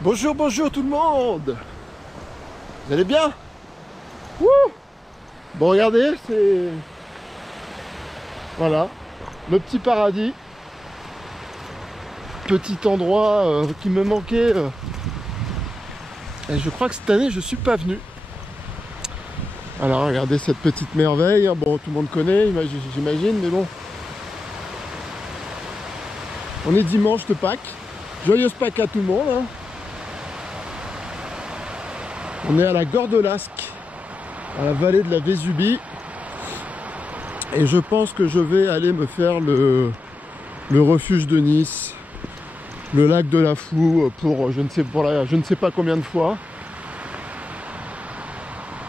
Bonjour, bonjour tout le monde. Vous allez bien? Wouh. Bon, regardez, c'est... Voilà, le petit paradis. Petit endroit qui me manquait. Et je crois que cette année, je suis pas venu. Alors, regardez cette petite merveille. Bon, tout le monde connaît, j'imagine, mais bon. On est dimanche de Pâques. Joyeuse Pâques à tout le monde. Hein. On est à la Gordelasque, à la vallée de la Vésubie. Et je pense que je vais aller me faire le refuge de Nice, le lac de la Floue, pour je ne sais pas combien de fois.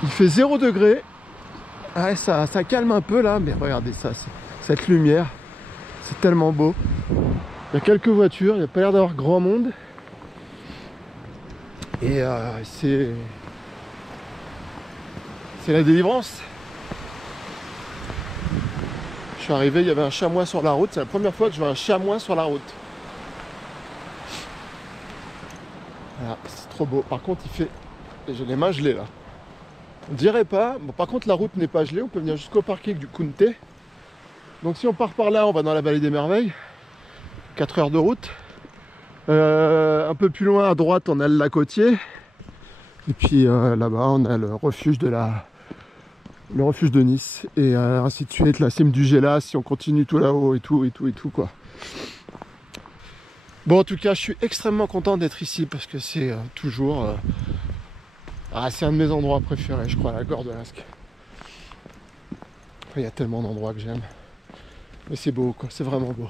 Il fait 0 degré. Ah, ça calme un peu là, mais regardez ça, cette lumière, c'est tellement beau. Il y a quelques voitures, il n'y a pas l'air d'avoir grand monde. Et c'est la délivrance. Je suis arrivé, il y avait un chamois sur la route. C'est la première fois que je vois un chamois sur la route. Voilà, c'est trop beau. Par contre, il fait... J'ai les mains gelées là. On dirait pas. Bon, par contre, la route n'est pas gelée. On peut venir jusqu'au parking du Kunte. Donc si on part par là, on va dans la vallée des merveilles. 4 heures de route. Un peu plus loin à droite, on a le lac Côtier. Et puis là-bas, on a le refuge de Nice. Et ainsi de suite, la cime du Gélas, si on continue tout là-haut et tout quoi. Bon, en tout cas, je suis extrêmement content d'être ici parce que c'est toujours... c'est un de mes endroits préférés, je crois, la Gordelasque. Il y a tellement d'endroits que j'aime. Mais c'est beau, quoi. C'est vraiment beau.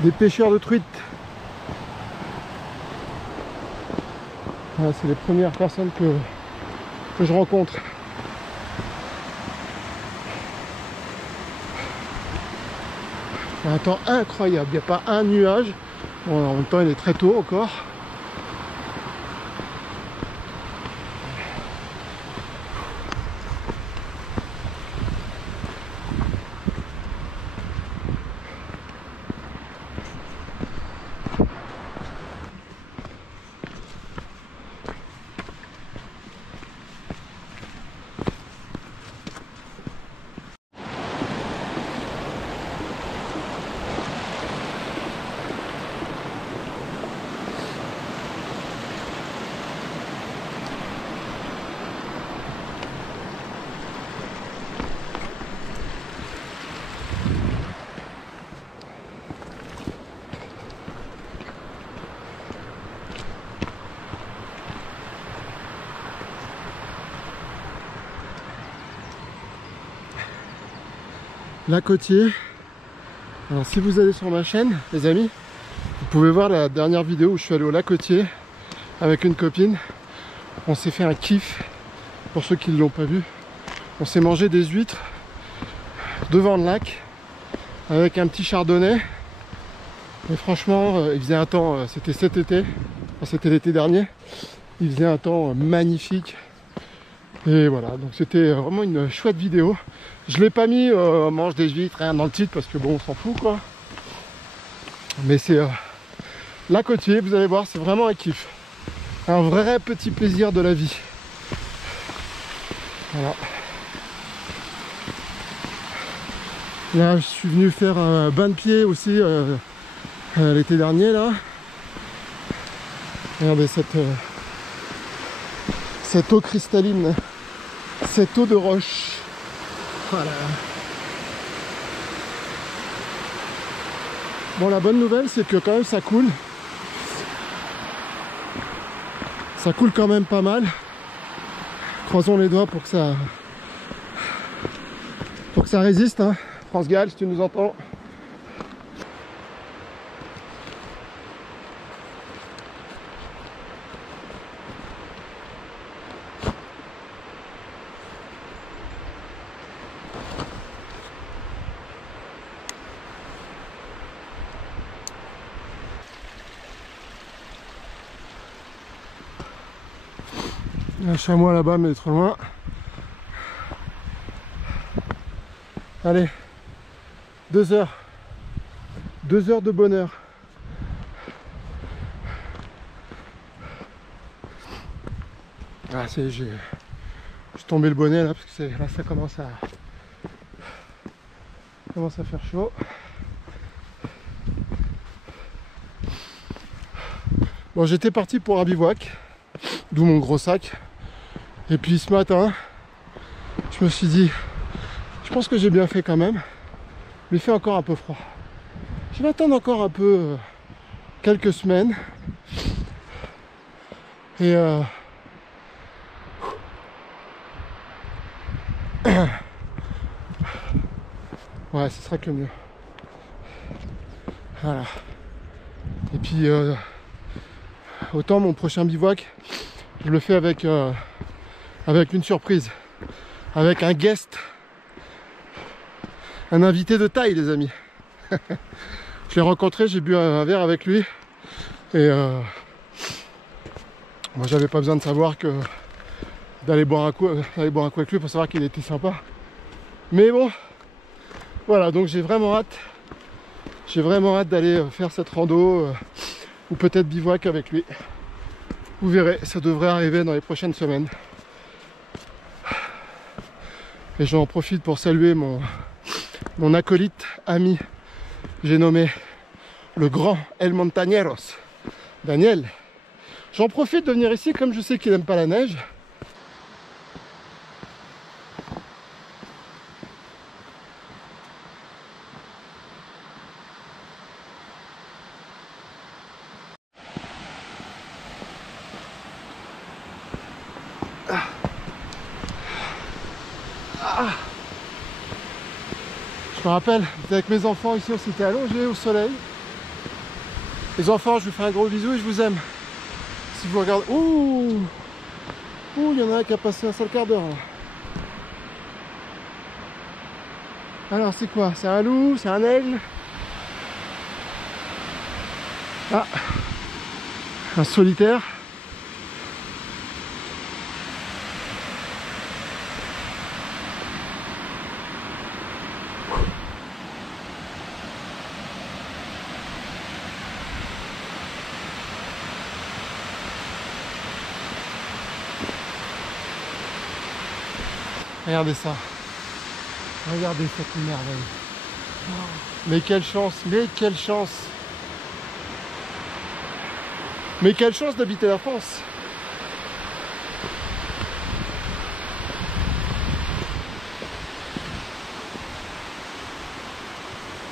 Des pêcheurs de truites. Voilà, c'est les premières personnes que je rencontre. Un temps incroyable, il n'y a pas un nuage. Bon, en même temps, il est très tôt encore. Lac Côtier, Alors si vous allez sur ma chaîne, les amis, vous pouvez voir la dernière vidéo où je suis allé au lac Côtier avec une copine. On s'est fait un kiff, pour ceux qui ne l'ont pas vu. On s'est mangé des huîtres devant le lac avec un petit chardonnay. Et franchement, il faisait un temps, c'était cet été, enfin, c'était l'été dernier, il faisait un temps magnifique. Et voilà, donc c'était vraiment une chouette vidéo. Je l'ai pas mis mange des huîtres, rien dans le titre, parce que bon, on s'en fout quoi. Mais c'est lac Côtier, vous allez voir, c'est vraiment un kiff. Un vrai petit plaisir de la vie. Voilà. Là, je suis venu faire un bain de pied aussi l'été dernier là. Regardez cette eau cristalline, cette eau de roche. Voilà. Bon, la bonne nouvelle, c'est que quand même ça coule. Ça coule quand même pas mal. Croisons les doigts pour que ça résiste. Hein. France Gall, si tu nous entends. Un chamois là-bas, mais trop loin. Allez, 2 heures. 2 heures de bonheur. Ah, c'est, j'ai tombé le bonnet là, parce que là ça commence à faire chaud. Bon, j'étais parti pour un bivouac, d'où mon gros sac. Et puis ce matin, je me suis dit, je pense que j'ai bien fait quand même, mais il fait encore un peu froid. Je vais attendre encore un peu, quelques semaines. Et ouais, ce sera que mieux. Voilà. Et puis autant mon prochain bivouac, je le fais avec une surprise, avec un guest, un invité de taille, les amis. Je l'ai rencontré, j'ai bu un verre avec lui, et moi j'avais pas besoin de savoir que d'aller boire un coup avec lui pour savoir qu'il était sympa. Mais bon, voilà, donc j'ai vraiment hâte d'aller faire cette rando ou peut-être bivouac avec lui. Vous verrez, ça devrait arriver dans les prochaines semaines. Et j'en profite pour saluer mon acolyte, ami, j'ai nommé le grand El Montañeros, Daniel. J'en profite de venir ici, comme je sais qu'il n'aime pas la neige. Je me rappelle, j'étais avec mes enfants ici, on s'était allongés au soleil. Les enfants, je vous fais un gros bisou et je vous aime. Si vous regardez... Ouh, il y en a un qui a passé un sale quart d'heure. Alors c'est quoi? C'est un loup? C'est un aigle? Ah, un solitaire. Regardez ça. Regardez cette merveille. Oh, mais quelle chance, mais quelle chance. Mais quelle chance d'habiter la France.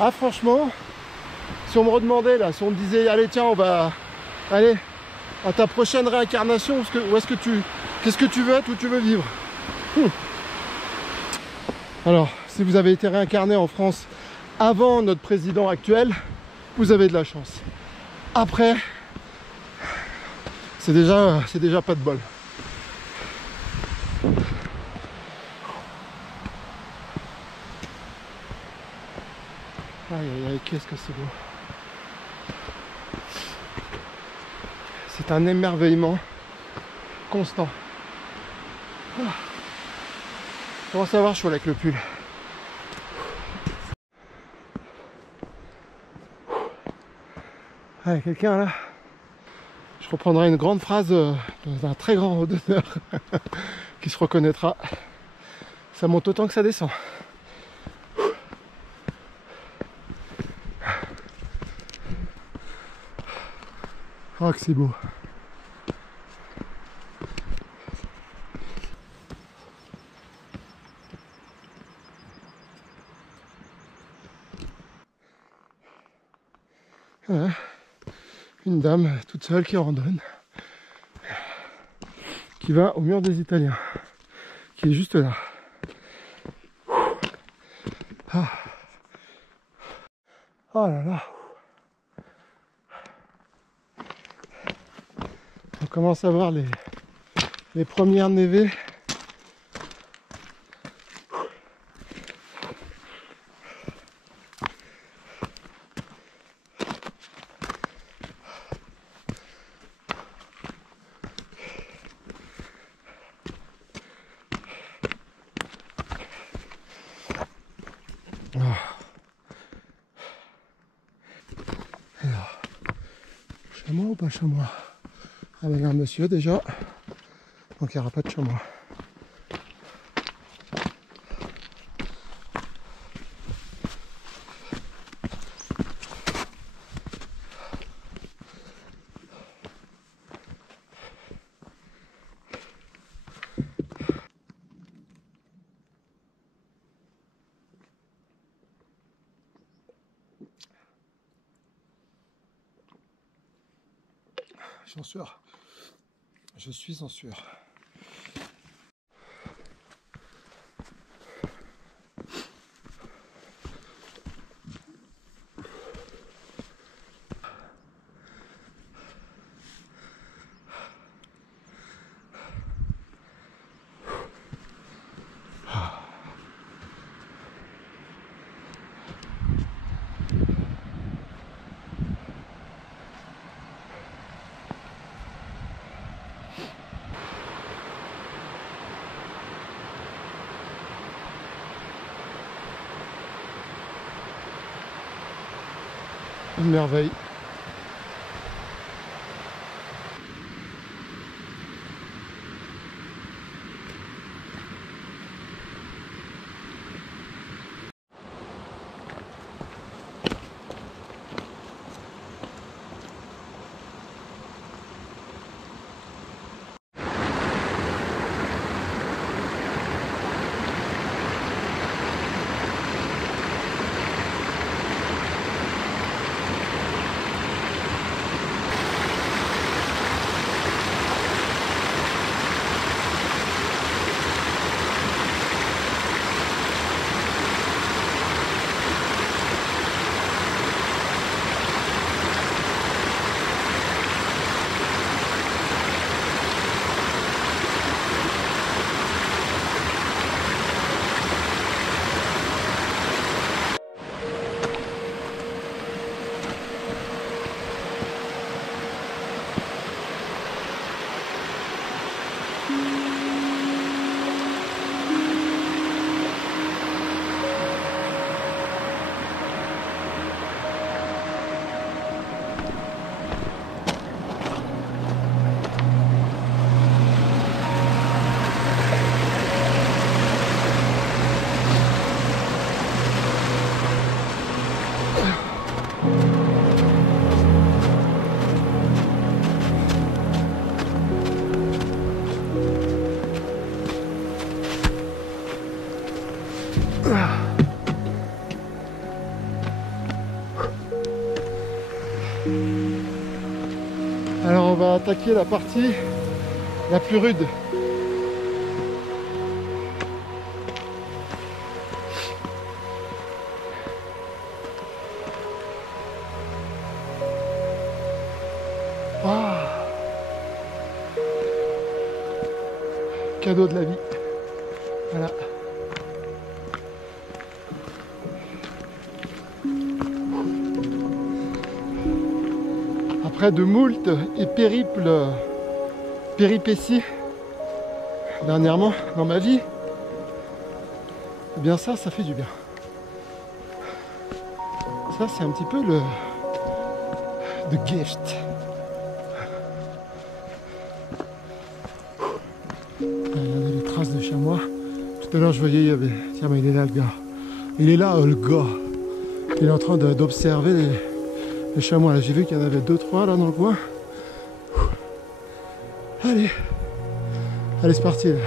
Ah franchement, si on me redemandait là, si on me disait allez tiens on va aller à ta prochaine réincarnation, qu'est-ce que tu veux être, où tu veux vivre. Alors, si vous avez été réincarné en France avant notre président actuel, vous avez de la chance. Après, c'est déjà pas de bol. Aïe aïe aïe, qu'est-ce que c'est beau. C'est un émerveillement constant. Comment ça va, je suis avec le pull. Ah, quelqu'un là. Je reprendrai une grande phrase d'un très grand randonneur qui se reconnaîtra. Ça monte autant que ça descend. Oh que c'est beau. Voilà. Une dame toute seule qui randonne, qui va au mur des Italiens, qui est juste là. Ah. Oh là là. On commence à voir les premières névées. Alors, chamois ou pas chamois? Ah ben il y a un monsieur déjà, donc il n'y aura pas de chamois. Je suis en sueur. Je suis en sueur. Une merveille. Alors on va attaquer la partie la plus rude. Cadeau de la vie. Voilà. Après de moult et péripéties dernièrement dans ma vie, eh bien ça fait du bien. Ça c'est un petit peu le the gift. Regardez les traces de chamois. Tout à l'heure je voyais il y avait. Tiens mais il est là le gars. Il est là le gars. Il est en train d'observer les chamois. Là j'ai vu qu'il y en avait 2-3 là dans le coin. Allez. Allez c'est parti là.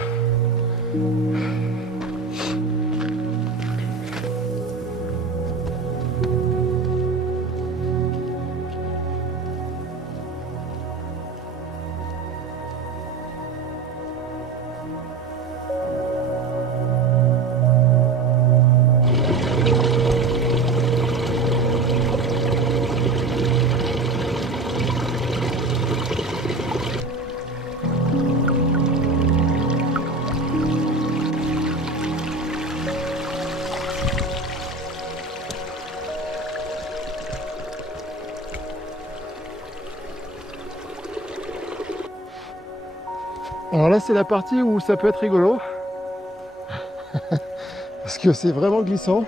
Alors là c'est la partie où ça peut être rigolo parce que c'est vraiment glissant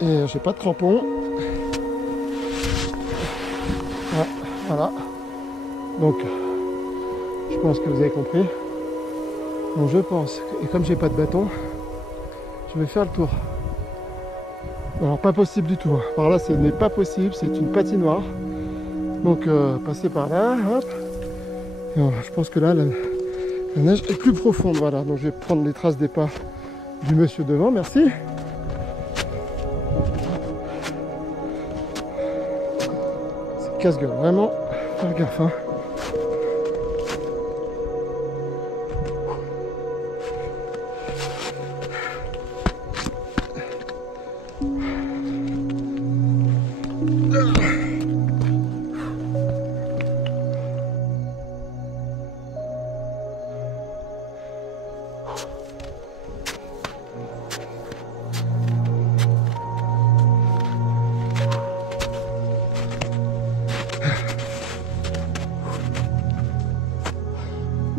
et j'ai pas de crampons. Ouais, voilà. Donc je pense que vous avez compris. Donc je pense et comme j'ai pas de bâton, je vais faire le tour. Alors pas possible du tout. Par là ce n'est pas possible, c'est une patinoire. Donc passer par là, hop. Et voilà, je pense que là la neige est plus profonde, voilà, donc je vais prendre les traces des pas du monsieur devant, merci. C'est casse-gueule, vraiment, faire gaffe. Hein.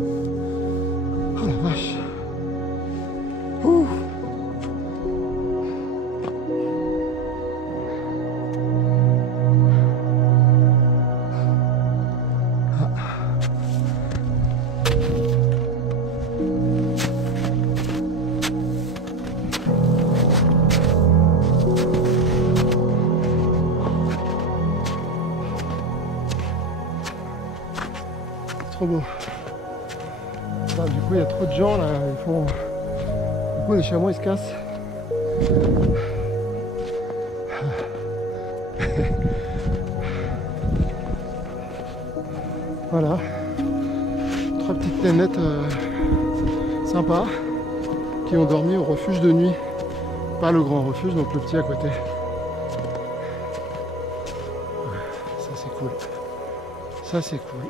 Oh la vache. Ouh. Trop beau. Là, du coup il y a trop de gens là, ils font. Du coup les chamois ils se cassent. Voilà. 3 petites nénettes sympas qui ont dormi au refuge de nuit. Pas le grand refuge, donc le petit à côté. Ça c'est cool. Ça c'est cool.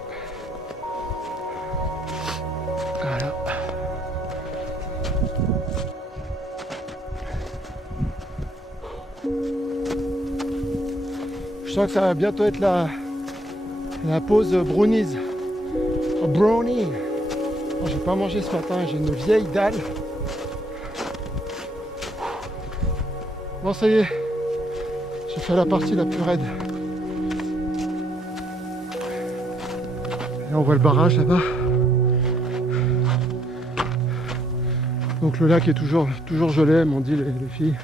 Voilà. Je sens que ça va bientôt être la pause brownies. Oh, brownie. Oh, j'ai pas mangé ce matin, j'ai une vieille dalle. Bon ça y est, j'ai fait la partie la plus raide. Et on voit le barrage là-bas. Donc le lac est toujours gelé, m'ont dit les filles.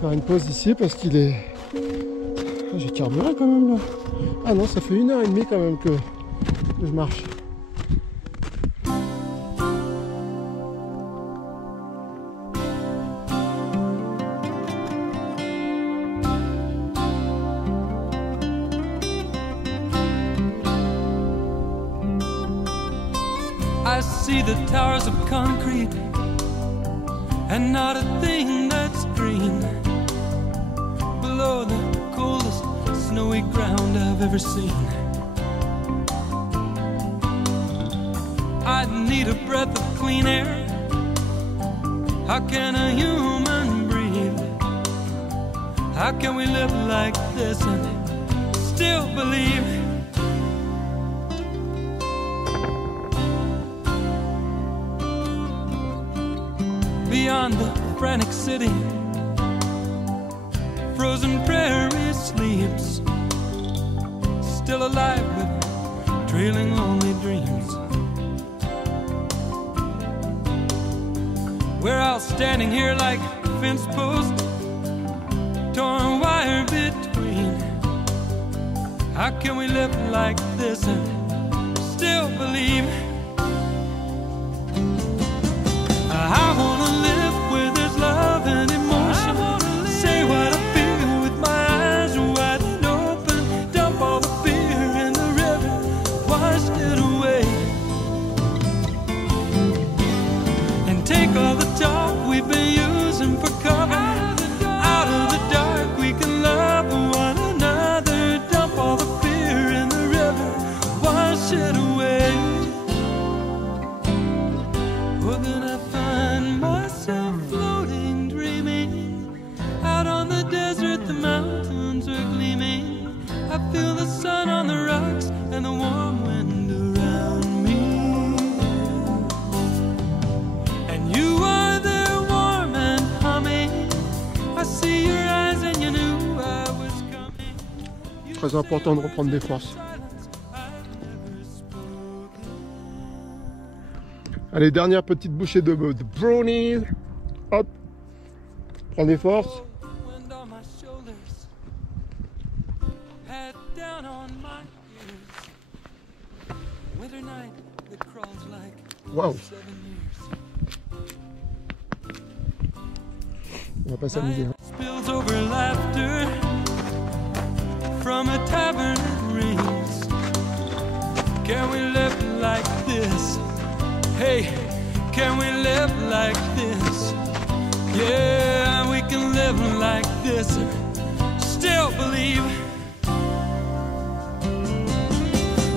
Faire une pause ici parce qu'il est Ah, j'ai carburé quand même là. Ah non, ça fait 1h30 quand même que je marche. I see the towers of concrete and not a thing that's green below the coldest snowy ground I've ever seen. I need a breath of clean air. How can a human breathe? How can we live like this and still believe? Beyond the frantic city, frozen prairie sleeps, still alive with trailing lonely dreams. We're all standing here like fence posts, torn wire between. How can we live like this and still believe? I wanna live where there's love and emotion. Say what I feel with my eyes wide open. Dump all the fear in the river, wash it away. And take all the talk we've been using for cover. Out of the dark we can love one another. Dump all the fear in the river, wash it away. Well, then I find myself floating, dreaming. Out on the desert, the mountains are gleaming. I feel the sun on the rocks and the warm wind around me. And you are there warm and humming. I see your eyes and you knew I was coming. Très important de reprendre des forces. Allez, dernière petite bouchée de brownie. Hop. Prends des forces. Waouh. On va pas s'amuser. Hein. Hey, can we live like this? Yeah, we can live like this and still believe.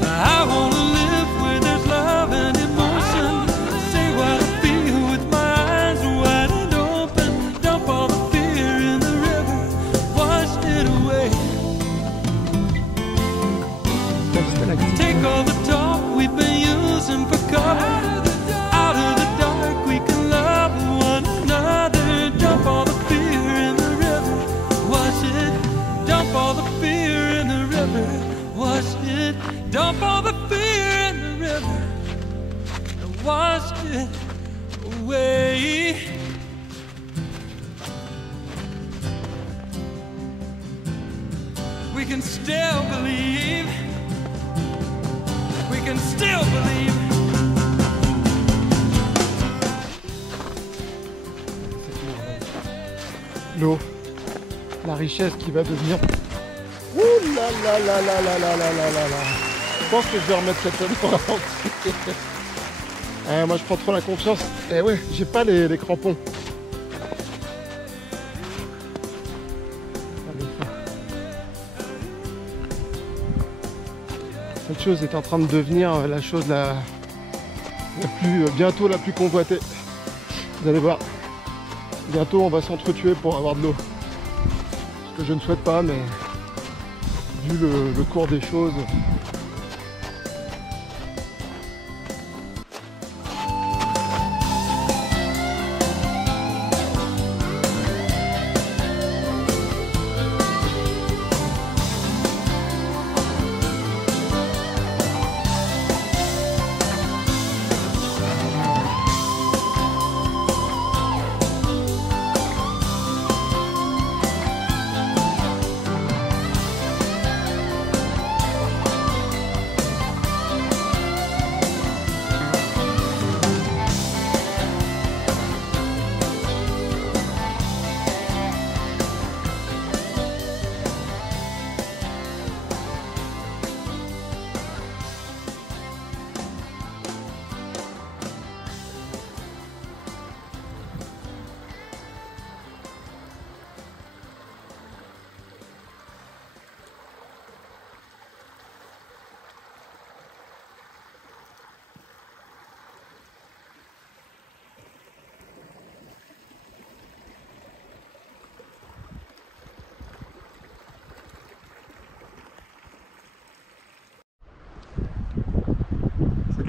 I wanna live where there's love and emotion. Say what I feel with my eyes wide open. Dump all the fear in the river, wash it away. Take all the talk we've been using for cover. Dump all the fear in the river and wash it away. We can still believe. We can still believe. L'eau, la richesse qui va devenir. Ouh là là là là là là là là là là. Je pense que je vais remettre cette année en moi je prends trop la confiance. Et ouais, j'ai pas les crampons. Cette chose est en train de devenir la chose la plus bientôt la plus convoitée. Vous allez voir. Bientôt on va s'entretuer pour avoir de l'eau. Ce que je ne souhaite pas, mais vu le cours des choses.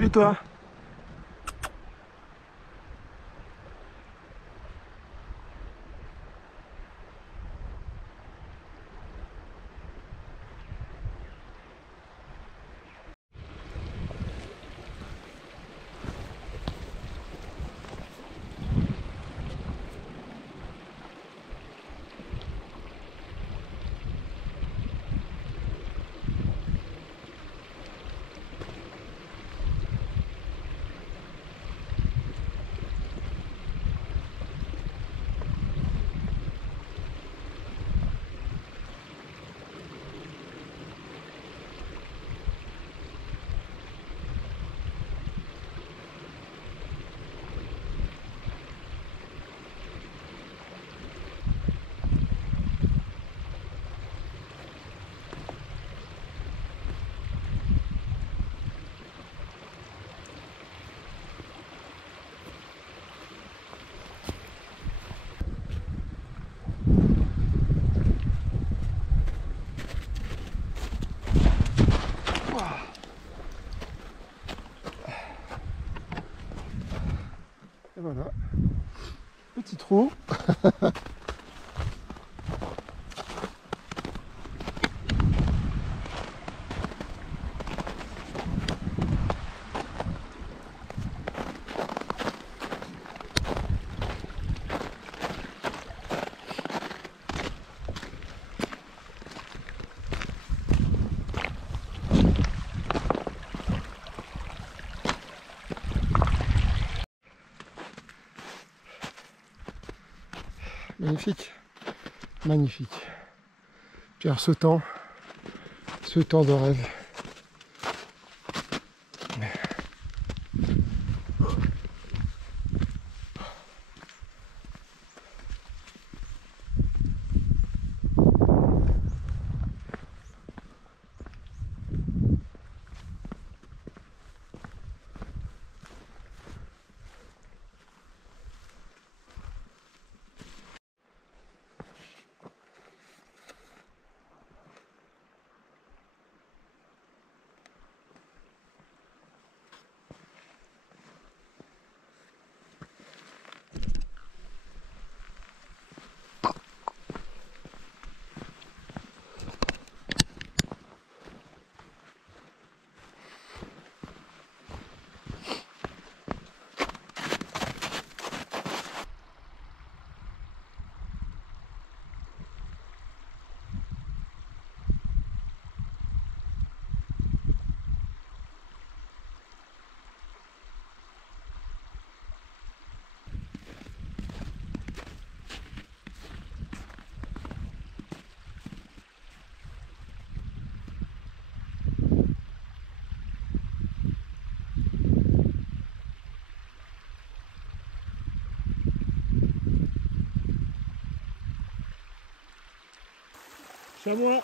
Salut toi. Et voilà, petit trou. Magnifique, magnifique. Pierre ce temps de rêve. C'est à moi.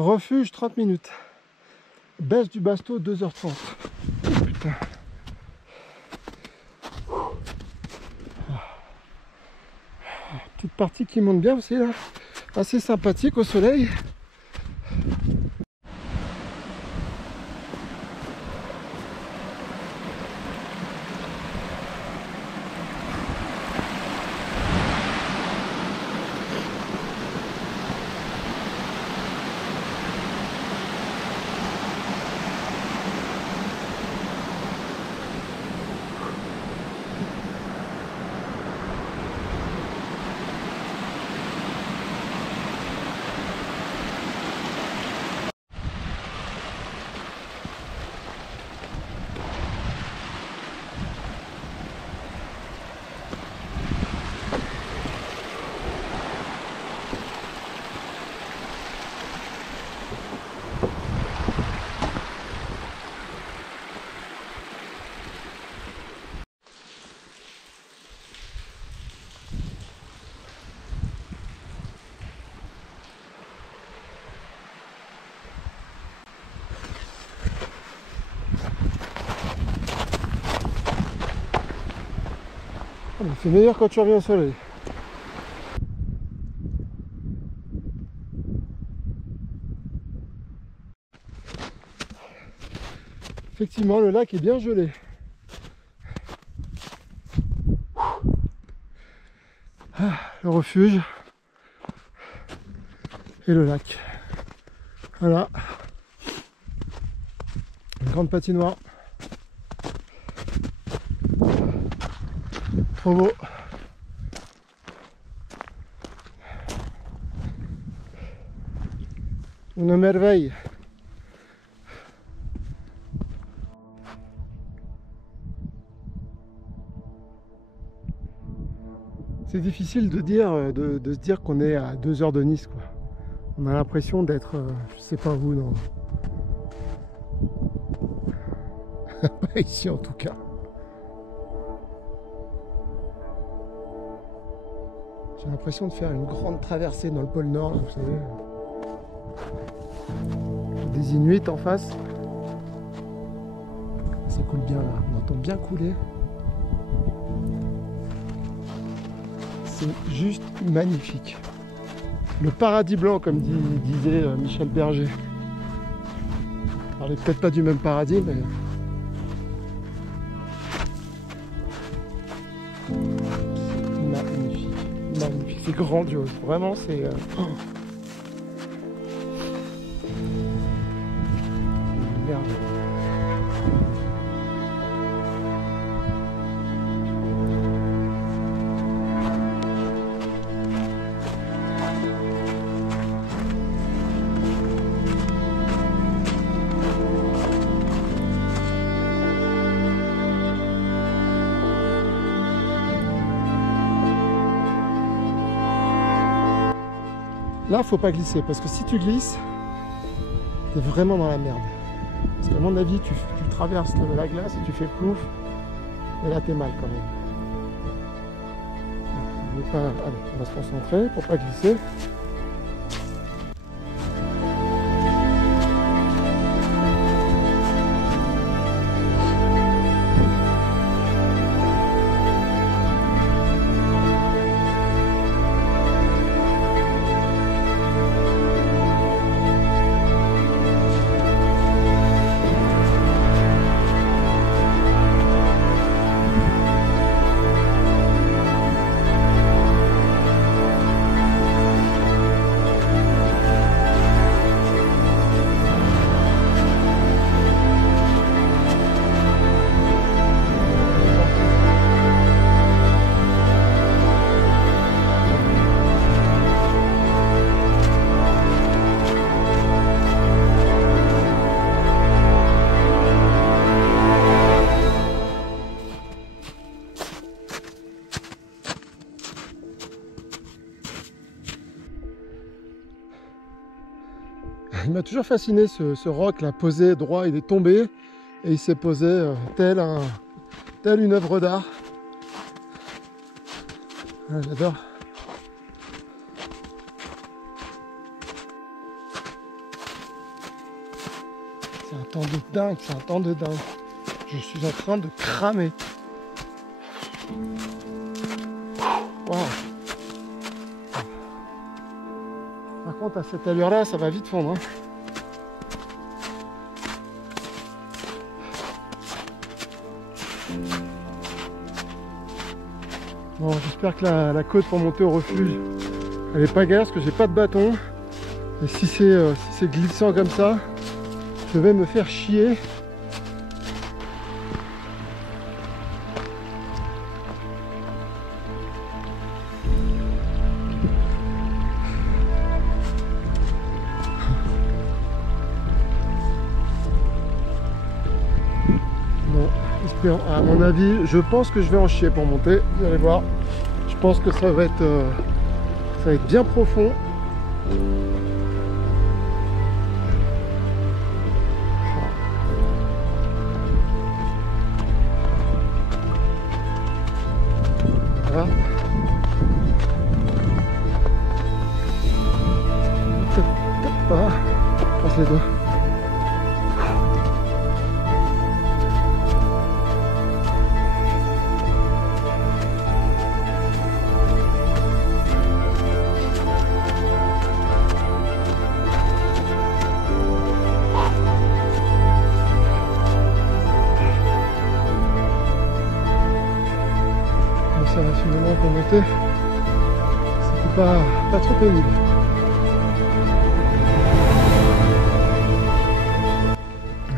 Refuge 30 minutes. Baisse du Basto 2h30. Oh, putain. Petite partie qui monte bien aussi là. Assez sympathique au soleil. C'est meilleur quand tu reviens au soleil. Effectivement, le lac est bien gelé. Ah, le refuge et le lac. Voilà. Une grande patinoire. Trop beau. Une merveille. C'est difficile de dire, de se dire qu'on est à 2 heures de Nice, quoi. On a l'impression d'être, je sais pas où, non. Pas ici en tout cas. J'ai l'impression de faire une grande traversée dans le pôle Nord, là, vous savez. Des Inuits en face. Ça coule bien là, on entend bien couler. C'est juste magnifique. Le paradis blanc, comme disait Michel Berger. On parlait peut-être pas du même paradis, mais... magnifique, c'est grandiose, vraiment c'est... Merde. Là, faut pas glisser, parce que si tu glisses, t'es vraiment dans la merde. Parce qu'à mon avis, tu traverses la glace et tu fais plouf, et là t'es mal quand même. Allez, on va se concentrer pour pas glisser. Il m'a toujours fasciné ce roc là, posé droit, il est tombé et il s'est posé tel une œuvre d'art. Ah, j'adore. temps de dingue, c'est un temps de dingue. Je suis en train de cramer. Waouh. Par contre, à cette allure-là, ça va vite fondre. Hein. Bon, j'espère que la côte pour monter au refuge, elle est pas galère parce que j'ai pas de bâton. Et si c'est glissant comme ça, je vais me faire chier. Bon, à mon avis, je pense que je vais en chier pour monter. Vous allez voir. Je pense que ça va être bien profond. Voilà. Ah, passe les doigts. Ça va finalement pour monter, c'était pas trop pénible.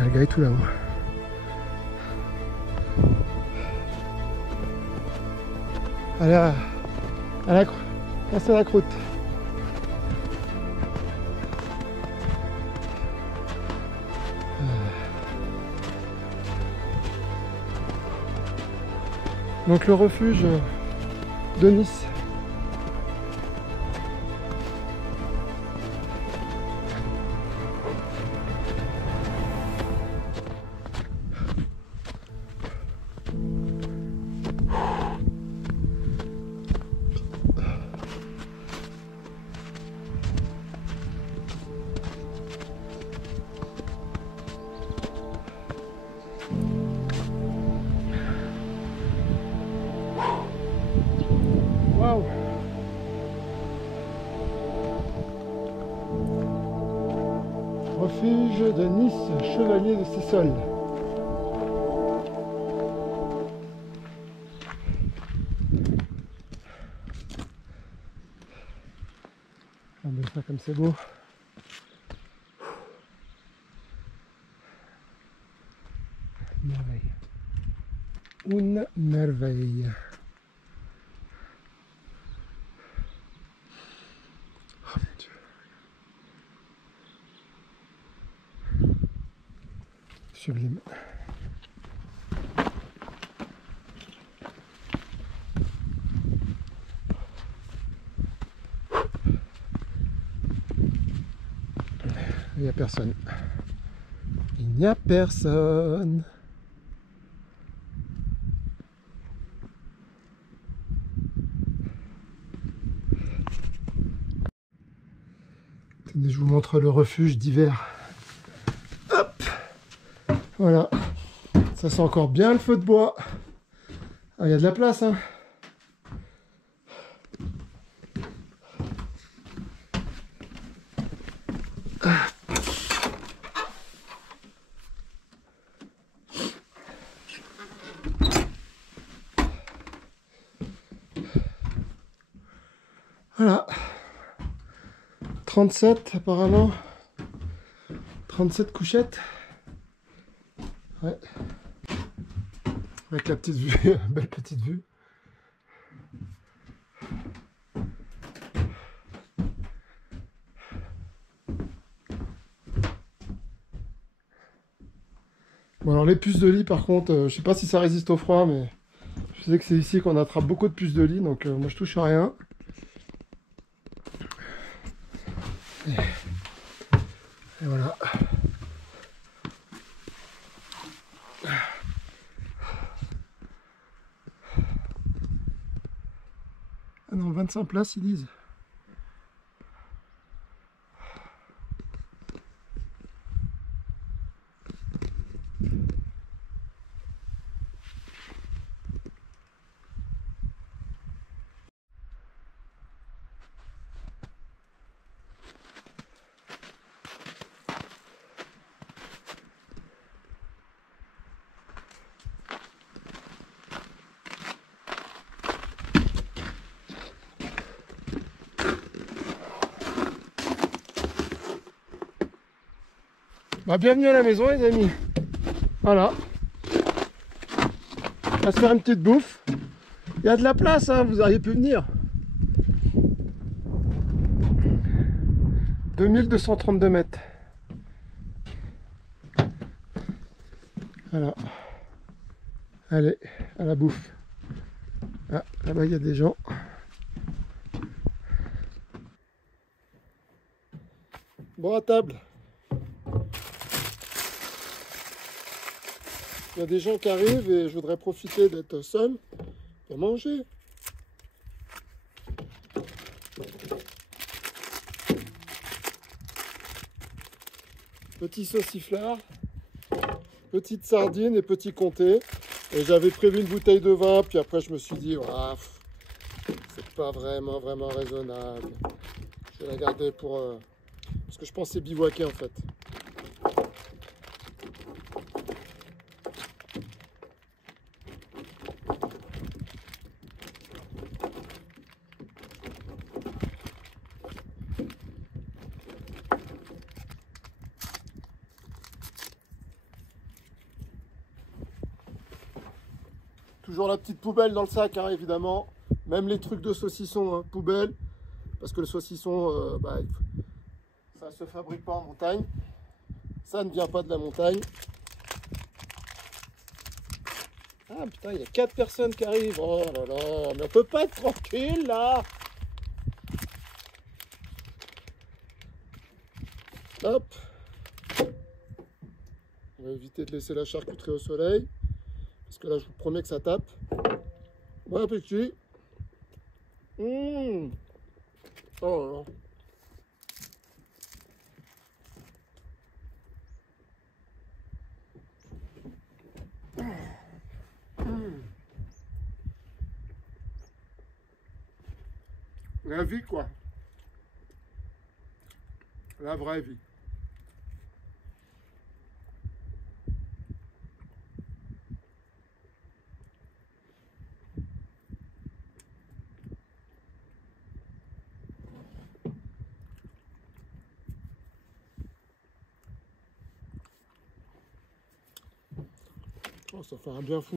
Le gars est tout là-haut. Allez passe à la croûte. Donc le refuge de Nice. Waouh! Refuge de Nice, Chevalier de Sisol. Ah ben ça comme c'est beau. Merveille. Une merveille. Oh mon Dieu. Sublime. Il n'y a personne. Il n'y a personne. Tenez, je vous montre le refuge d'hiver. Hop. Voilà. Ça sent encore bien le feu de bois. Ah, il y a de la place, hein. Voilà. 37 apparemment. 37 couchettes. Ouais. Avec la petite vue, belle petite vue. Bon alors les puces de lit par contre, je sais pas si ça résiste au froid, mais je sais que c'est ici qu'on attrape beaucoup de puces de lit, donc moi je touche à rien. Et voilà. Ah non, 25 places ils disent. Bah, bienvenue à la maison les amis. Voilà. On va se faire une petite bouffe. Il y a de la place, hein, vous auriez pu venir. 2232 mètres. Voilà. Allez, à la bouffe. Ah, là-bas il y a des gens. Bon, à table. Il y a des gens qui arrivent et je voudrais profiter d'être seul pour manger. Petit sauciflard, petite sardine et petit comté. Et j'avais prévu une bouteille de vin, puis après je me suis dit, ah, c'est pas vraiment raisonnable. Je vais la garder pour... parce que je pensais bivouaquer en fait. Toujours la petite poubelle dans le sac, hein, évidemment. Même les trucs de saucisson, hein, poubelle. Parce que le saucisson, ça ne se fabrique pas en montagne. Ça ne vient pas de la montagne. Ah putain, il y a 4 personnes qui arrivent. Oh là là, mais on peut pas être tranquille là. Hop. On va éviter de laisser la charcuterie au soleil. Parce que là, je vous promets que ça tape. Bon appétit. Oh là là. La vie, quoi. La vraie vie. Oh, ça fait un bien fou.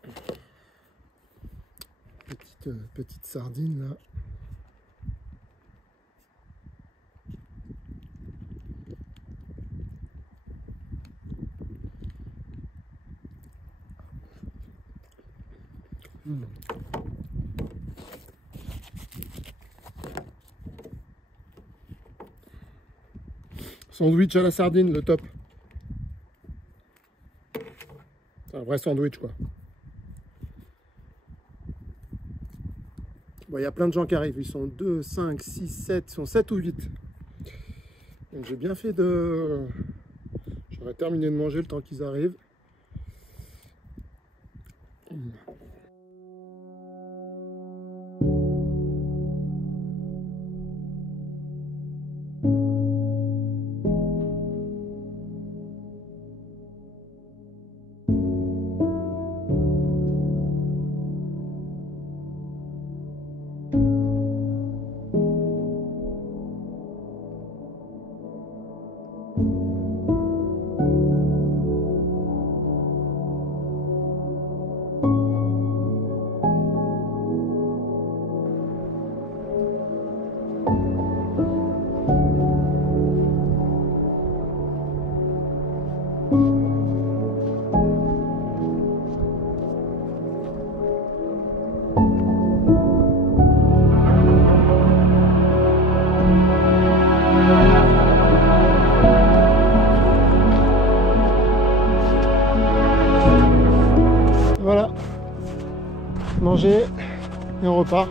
Petite sardine là. Sandwich à la sardine, le top. C'est un vrai sandwich, quoi. Bon, il y a plein de gens qui arrivent. Ils sont 2, 5, 6, 7. Ils sont 7 ou 8. Donc j'ai bien fait de... J'aurais terminé de manger le temps qu'ils arrivent. Voilà, manger et on repart.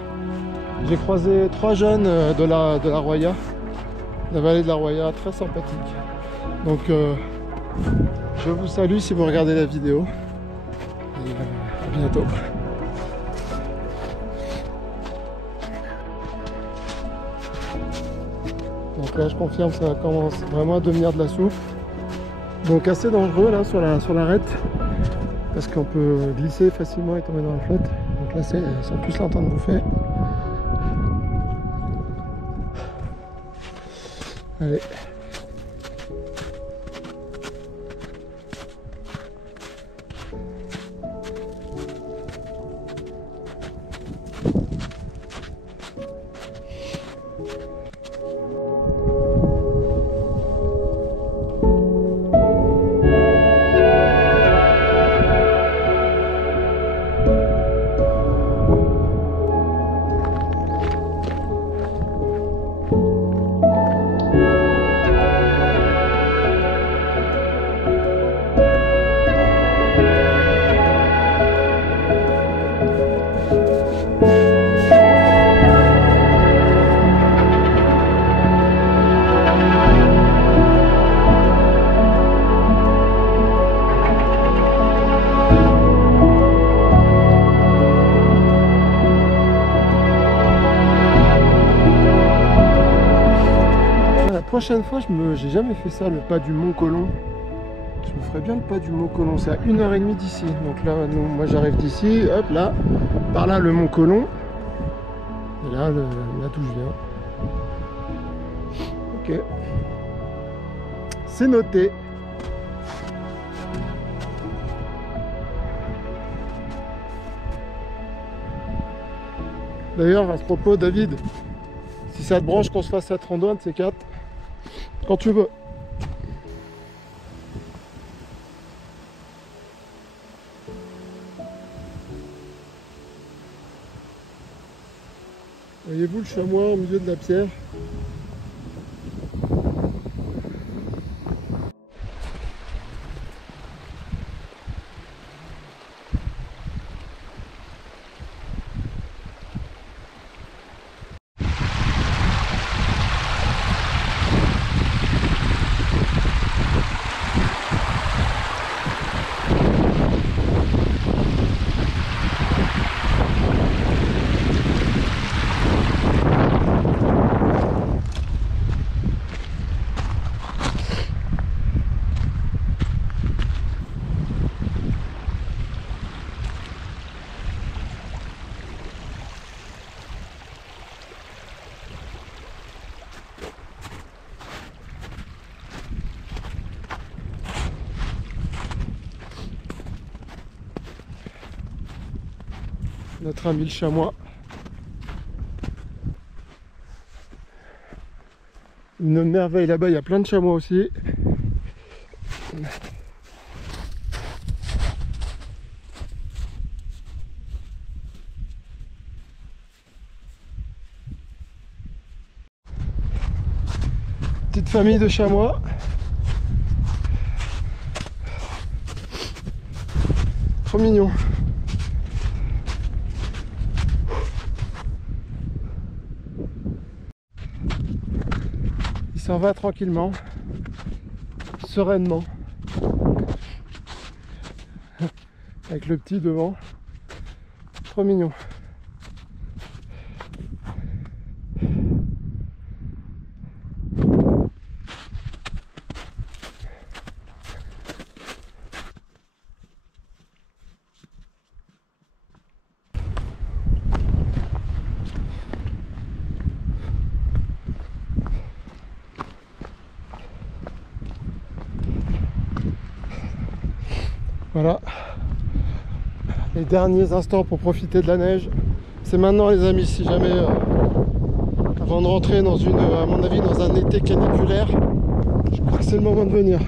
J'ai croisé 3 jeunes de la Roya, de la vallée de la Roya, très sympathiques. Donc je vous salue si vous regardez la vidéo et à bientôt. Donc là je confirme, ça commence vraiment à devenir de la soupe. Donc assez dangereux là sur l'arête. Parce qu'on peut glisser facilement et tomber dans la flotte. Donc là, ils sont tous là en train de bouffer. Allez. La prochaine fois, j'ai jamais fait ça, le pas du Mont Colomb. Je me ferais bien le pas du Mont Colomb, c'est à 1h30 d'ici. Donc là, moi j'arrive d'ici, hop là, par là le Mont Colomb. Et là, là d'où je viens. Ok. C'est noté. D'ailleurs, à ce propos, David, si ça te branche qu'on se fasse cette rando, un de ces quatre, quand tu veux. Voyez-vous le chamois au milieu de la pierre? Notre ami le chamois. Une merveille là-bas, il y a plein de chamois aussi. Petite famille de chamois. Trop mignon. Il s'en va tranquillement, sereinement, avec le petit devant. Trop mignon. Voilà, les derniers instants pour profiter de la neige. C'est maintenant les amis, si jamais, avant de rentrer dans à mon avis, dans un été caniculaire, je crois que c'est le moment de venir.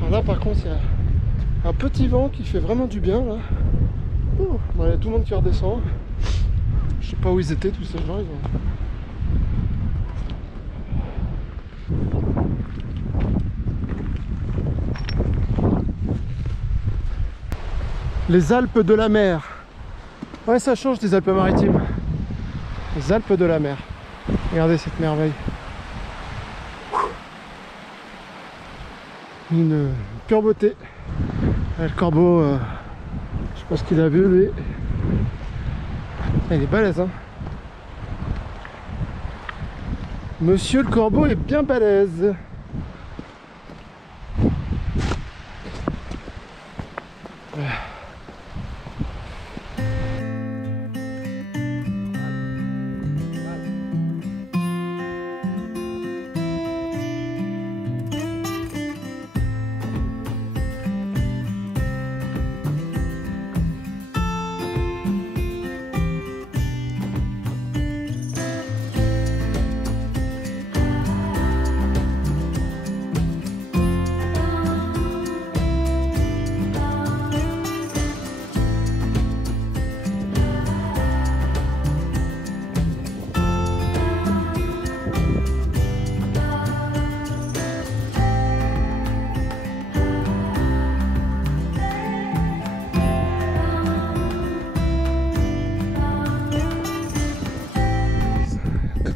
Alors là par contre, il y a un petit vent qui fait vraiment du bien là. Oh, bon, il y a tout le monde qui redescend. Je sais pas où ils étaient tous ces gens. Les Alpes de la mer. Ouais, ça change des Alpes-Maritimes. Les Alpes de la mer. Regardez cette merveille. Une pure beauté. Le corbeau, je pense qu'il a vu lui. Il est balèze, hein. Monsieur le corbeau est bien balèze.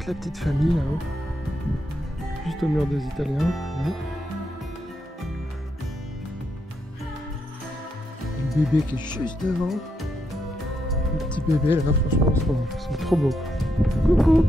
toute la petite famille là-haut. Juste au mur des Italiens. Là. Le bébé qui est juste devant. Le petit bébé là, franchement, ils sont trop beaux. Coucou!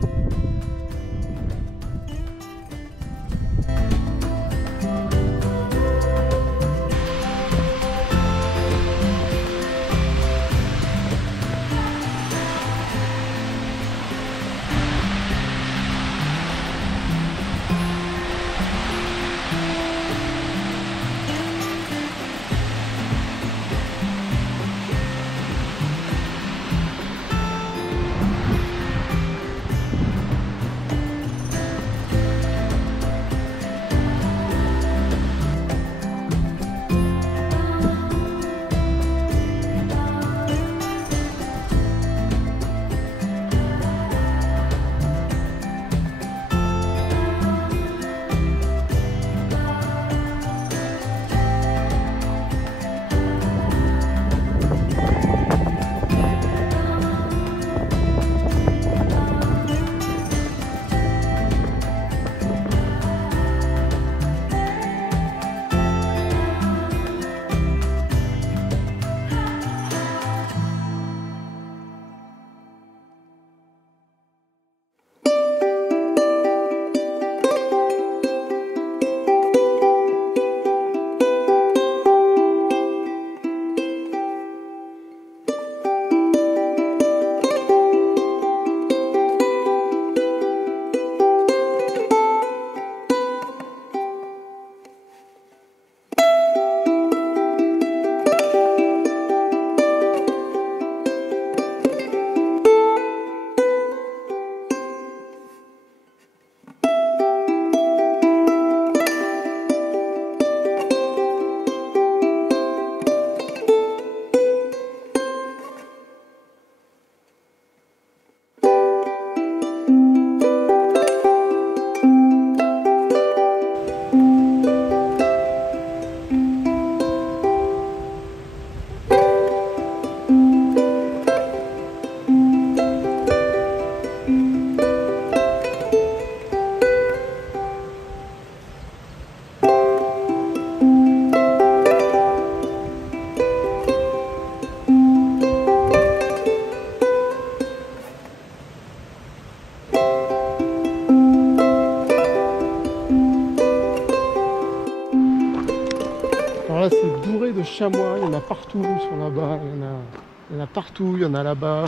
C'est bourré de chamois, il y en a partout, ils sont là-bas, il y en a partout, il y en a là-bas.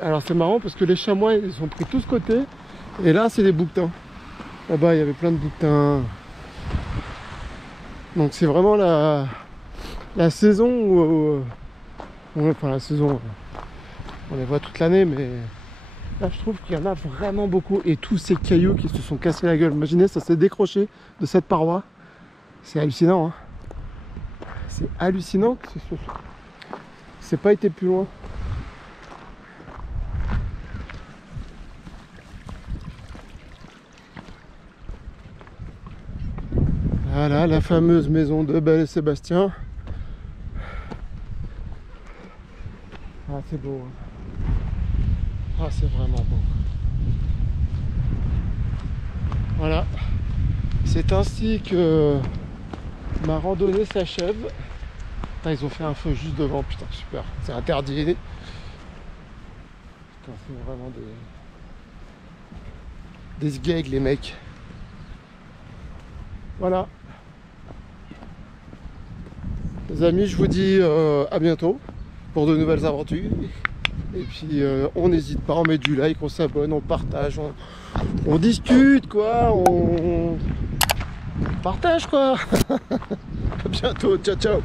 Alors c'est marrant parce que les chamois ils sont pris tous côtés et là c'est des bouquetins. Là-bas il y avait plein de bouquetins. Donc c'est vraiment la saison où enfin la saison, on les voit toute l'année, mais là je trouve qu'il y en a vraiment beaucoup et tous ces cailloux qui se sont cassés la gueule. Imaginez, ça s'est décroché de cette paroi. C'est hallucinant, hein. C'est hallucinant que c'est pas été plus loin. Voilà la fameuse maison de Belle et Sébastien. Ah c'est beau, hein. Ah c'est vraiment beau. Voilà. C'est ainsi que ma randonnée s'achève. Ils ont fait un feu juste devant, putain super, c'est interdit. Putain, c'est vraiment des sgags les mecs. Voilà. Les amis, je vous dis à bientôt pour de nouvelles aventures. Et puis on n'hésite pas, on met du like, on s'abonne, on partage, on discute quoi, on partage quoi. À bientôt, ciao ciao.